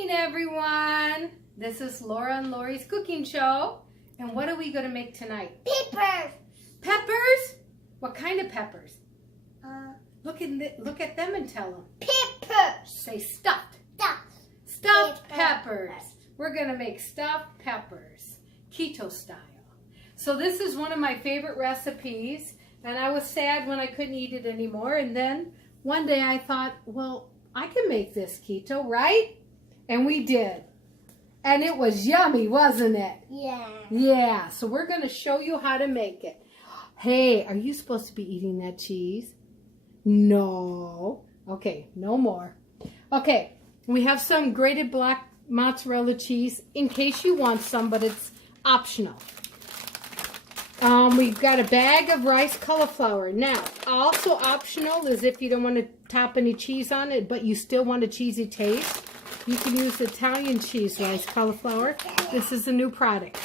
Good morning, everyone. This is Laura and Laurie's cooking show. And what are we going to make tonight? Peppers. Peppers? What kind of peppers? Look at them and tell them. Peppers. Say stuffed. Stuffed Peppers. We're going to make stuffed peppers, keto style. So this is one of my favorite recipes. And I was sad when I couldn't eat it anymore. And then one day I thought, well, I can make this keto, right? And we did. And it was yummy, wasn't it? Yeah. Yeah, so we're going to show you how to make it. Hey, are you supposed to be eating that cheese? No. Okay, no more. Okay, we have some grated black mozzarella cheese in case you want some, but it's optional. We've got a bag of rice cauliflower. Now, also optional is if you don't want to top any cheese on it, but you still want a cheesy taste. You can use Italian cheese rice cauliflower. This is a new product.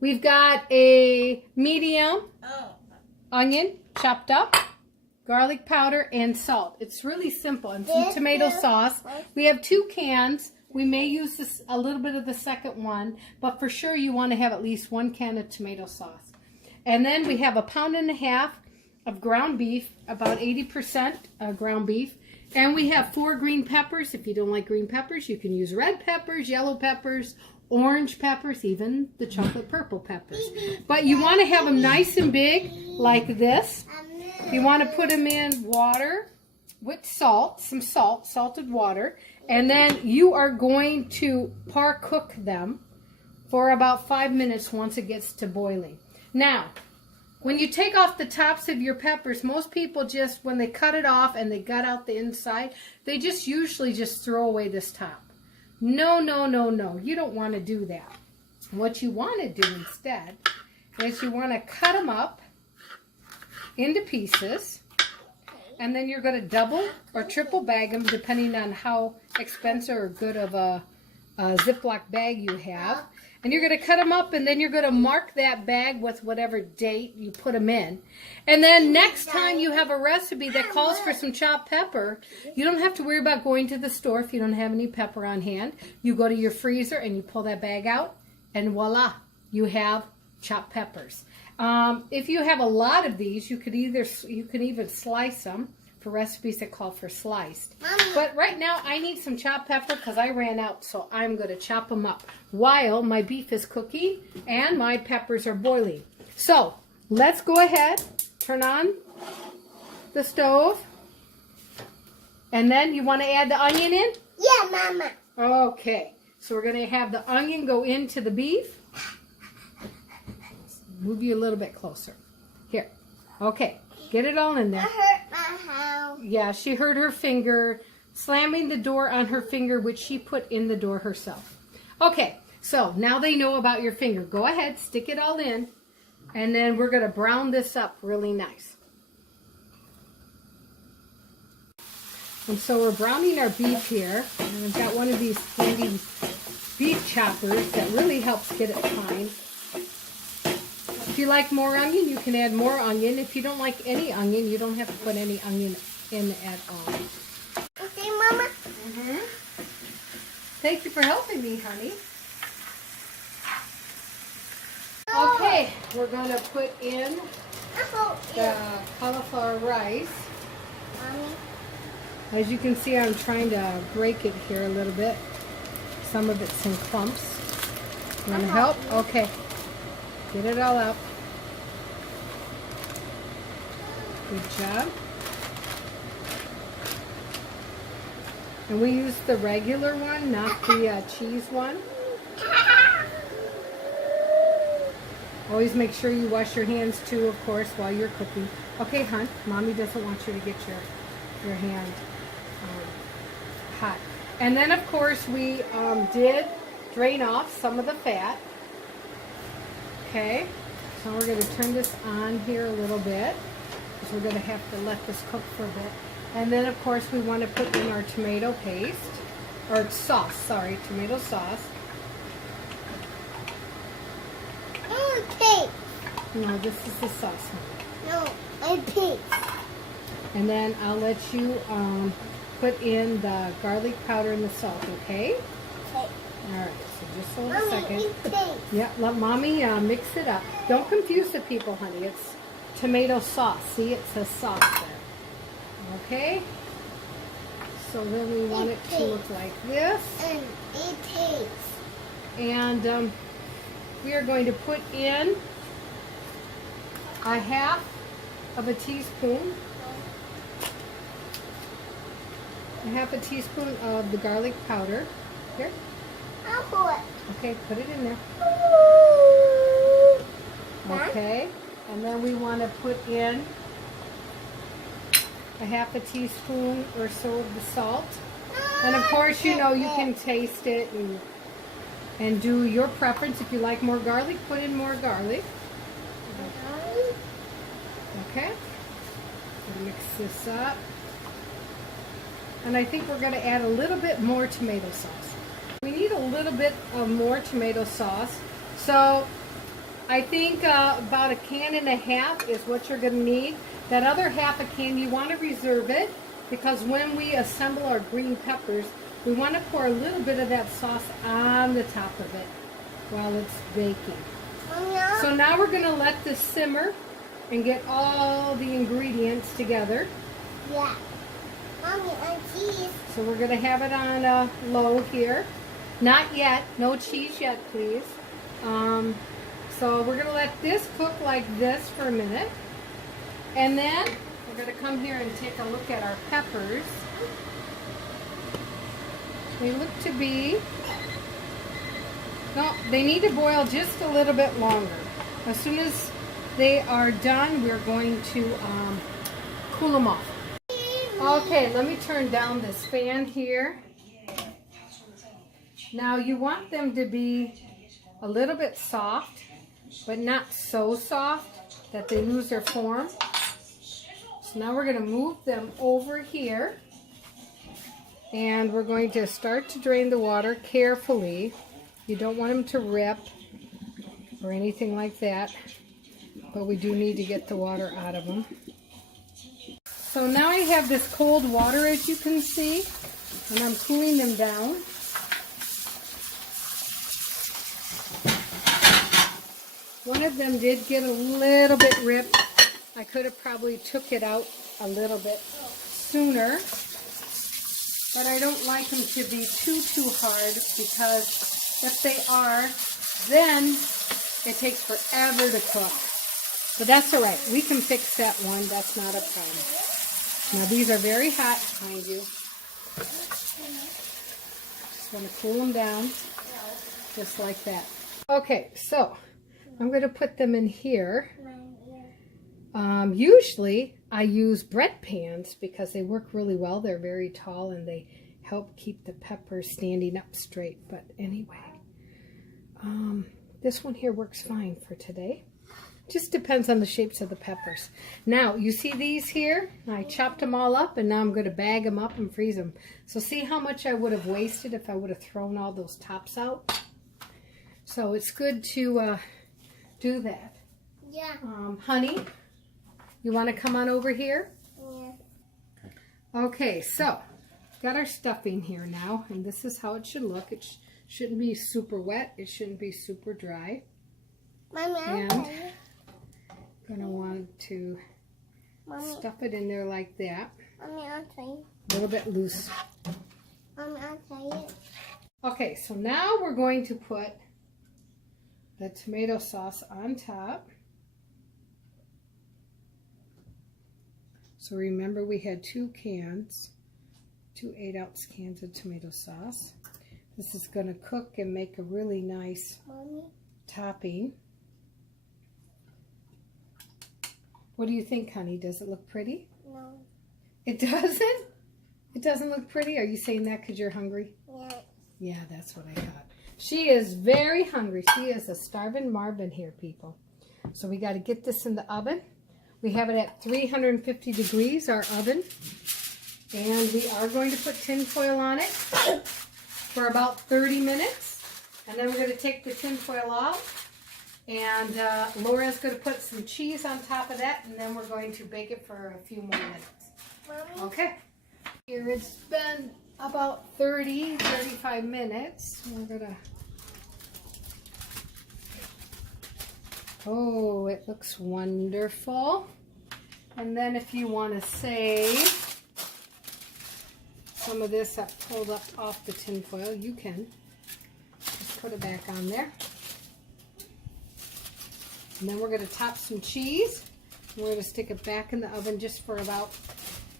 We've got a medium onion chopped up, garlic powder, and salt. It's really simple. And some tomato sauce. We have 2 cans. We may use this a little bit of the second one, but for sure you want to have at least 1 can of tomato sauce. And then we have 1.5 pounds of ground beef, about 80% ground beef. And we have 4 green peppers. If you don't like green peppers, you can use red peppers, yellow peppers, orange peppers, even the chocolate purple peppers. But you want to have them nice and big like this. You want to put them in water with salt, some salt, salted water. And then you are going to par cook them for about 5 minutes once it gets to boiling. Now, when you take off the tops of your peppers, most people just, when they cut it off and they gut out the inside, they just usually just throw away this top. No, no, no, no. You don't want to do that. What you want to do instead is you want to cut them up into pieces, and then you're going to double or triple bag them depending on how expensive or good of a Ziploc bag you have. And you're going to cut them up, and then you're going to mark that bag with whatever date you put them in. And then next time you have a recipe that calls for some chopped pepper, you don't have to worry about going to the store if you don't have any pepper on hand. You go to your freezer and you pull that bag out, and voila, you have chopped peppers. If you have a lot of these, you could even slice them for recipes that call for sliced. But right now I need some chopped pepper because I ran out, so I'm going to chop them up while my beef is cooking and my peppers are boiling. So let's go ahead, turn on the stove, and then you want to add the onion in? Yeah, Mama. Okay, so we're going to have the onion go into the beef. Move you a little bit closer. Here. Okay, get it all in there. I hurt my house. Yeah, she hurt her finger slamming the door on her finger, which she put in the door herself. Okay, so now they know about your finger. Go ahead, stick it all in, and then we're going to brown this up really nice. And so we're browning our beef here, and I've got one of these handy beef choppers that really helps get it fine. If you like more onion, you can add more onion. If you don't like any onion, you don't have to put any onion in at all. Okay, Mama? Thank you for helping me, honey. Okay, we're going to put in the cauliflower rice. Mommy? As you can see, I'm trying to break it here a little bit. Some of it's in clumps. You want to help? Okay. Get it all out. Good job. And we use the regular one, not the cheese one. Always make sure you wash your hands too, of course, while you're cooking. Okay, hon, Mommy doesn't want you to get your hand hot. And then, of course, we did drain off some of the fat. Okay, so we're going to turn this on here a little bit because we're going to have to let this cook for a bit. And then, of course, we want to put in our tomato paste, or sauce, sorry, tomato sauce. Pig. No, this is the sauce. No, I pig. And then I'll let you put in the garlic powder and the salt, okay? Okay. Alright, so just hold a Mommy, second. eat taste. Yeah, let Mommy mix it up. Don't confuse the people, honey. It's tomato sauce. See, it says sauce there. Okay? So then we want it to look like this. And eat taste. And we are going to put in a half of a teaspoon. A half a teaspoon of the garlic powder. Here. I'll put it. Okay, put it in there. Huh? Okay. And then we want to put in a half a teaspoon or so of the salt. And of course, you know, you can taste it and do your preference. If you like more garlic, put in more garlic. Okay. Gonna mix this up. And I think we're going to add a little bit more tomato sauce. We need a little bit of more tomato sauce. So I think about a can and a half is what you're going to need. That other half a can, you want to reserve it because when we assemble our green peppers, we want to pour a little bit of that sauce on the top of it while it's baking. So now we're going to let this simmer and get all the ingredients together. Yeah. Mommy, and cheese. So we're going to have it on low here. Not yet. No cheese yet, please. So we're going to let this cook like this for a minute. And then we're going to come here and take a look at our peppers. They look to be... No, they need to boil just a little bit longer. As soon as they are done, we're going to cool them off. Okay, let me turn down this fan here. Now you want them to be a little bit soft, but not so soft that they lose their form. So now we're going to move them over here. And we're going to start to drain the water carefully. You don't want them to rip or anything like that, but we do need to get the water out of them. So now I have this cold water, as you can see, and I'm cooling them down. One of them did get a little bit ripped. I could have probably took it out a little bit sooner, but I don't like them to be too hard because if they are, then it takes forever to cook. But that's all right. We can fix that one. That's not a problem. Now these are very hot, mind you. Just want to cool them down, just like that. Okay, so I'm going to put them in here. Usually I use bread pans because they work really well. They're very tall and they help keep the peppers standing up straight. But anyway, this one here works fine for today. Just depends on the shapes of the peppers. Now, you see these here? I chopped them all up, and now I'm going to bag them up and freeze them. So see how much I would have wasted if I would have thrown all those tops out? So it's good to do that. Yeah. Honey, you want to come on over here? Yeah. Okay, so got our stuffing here now, and this is how it should look. It shouldn't be super wet. It shouldn't be super dry. Mommy, And gonna want to stuff it in there like that. Mommy, I'll try it. A little bit loose. Mommy, I'll try it. Okay, so now we're going to put the tomato sauce on top. So remember we had 2 cans, 2 8-ounce cans of tomato sauce. This is going to cook and make a really nice topping. What do you think, honey? Does it look pretty? No. It doesn't? It doesn't look pretty? Are you saying that because you're hungry? Yeah. Yeah, that's what I thought. She is very hungry. She is a starving Marvin here, people. So we got to get this in the oven. We have it at 350 degrees, our oven. And we are going to put tin foil on it for about 30 minutes. And then we're going to take the tin foil off. And Laura's going to put some cheese on top of that. And then we're going to bake it for a few more minutes. Mommy, Okay. Here it's been about 35 minutes. We're gonna... Oh, it looks wonderful. And then if you want to save some of this that pulled up off the tin foil, you can. Just put it back on there. And then we're going to top some cheese. We're going to stick it back in the oven just for about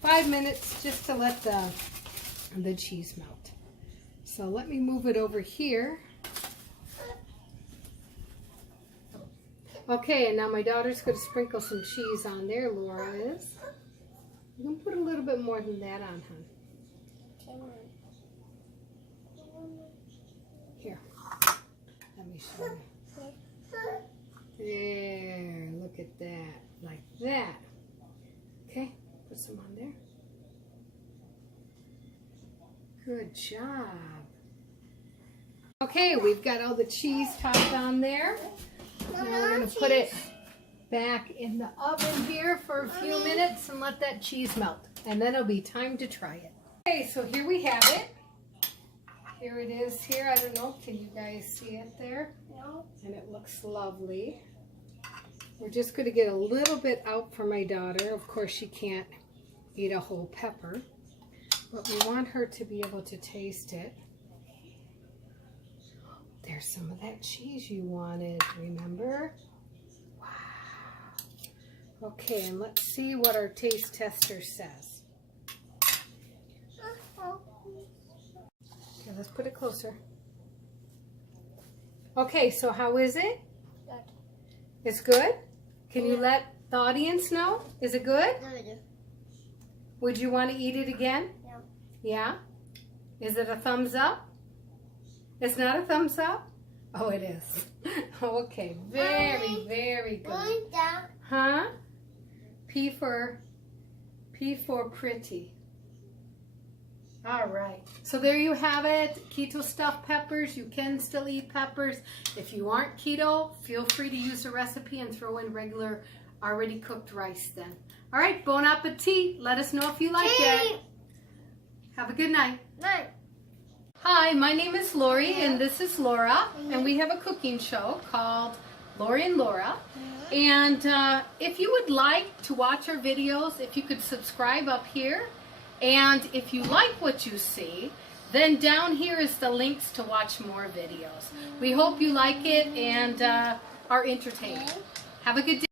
5 minutes just to let the cheese melt. So let me move it over here. Okay, and now my daughter's going to sprinkle some cheese on there, Laura is. You can put a little bit more than that on, hon. Here, let me show you. There, look at that, like that. Okay, put some on there. Good job. Okay, we've got all the cheese topped on there. Now we're going to put it back in the oven here for a few minutes and let that cheese melt. And then it'll be time to try it. Okay, so here we have it. Here it is here. I don't know, can you guys see it there? No. And it looks lovely. We're just going to get a little bit out for my daughter. Of course, she can't eat a whole pepper. But we want her to be able to taste it. There's some of that cheese you wanted, remember? Wow. Okay, and let's see what our taste tester says. Okay, let's put it closer. Okay, so how is it? Good. It's good? Can you let the audience know? Is it good? Good. Would you want to eat it again? No. Yeah? Is it a thumbs up? It's not a thumbs up? Oh, it is. Okay, very, very good. Huh? P for pretty. All right. So there you have it. Keto stuffed peppers. You can still eat peppers. If you aren't keto, feel free to use the recipe and throw in regular already cooked rice then. All right, bon appetit. Let us know if you like it. Have a good night. Night. Hi, my name is Laurie and this is Laura, and we have a cooking show called Laurie and Laura. And if you would like to watch our videos, if you could subscribe up here, and if you like what you see, then down here is the links to watch more videos. We hope you like it and are entertained. Have a good day.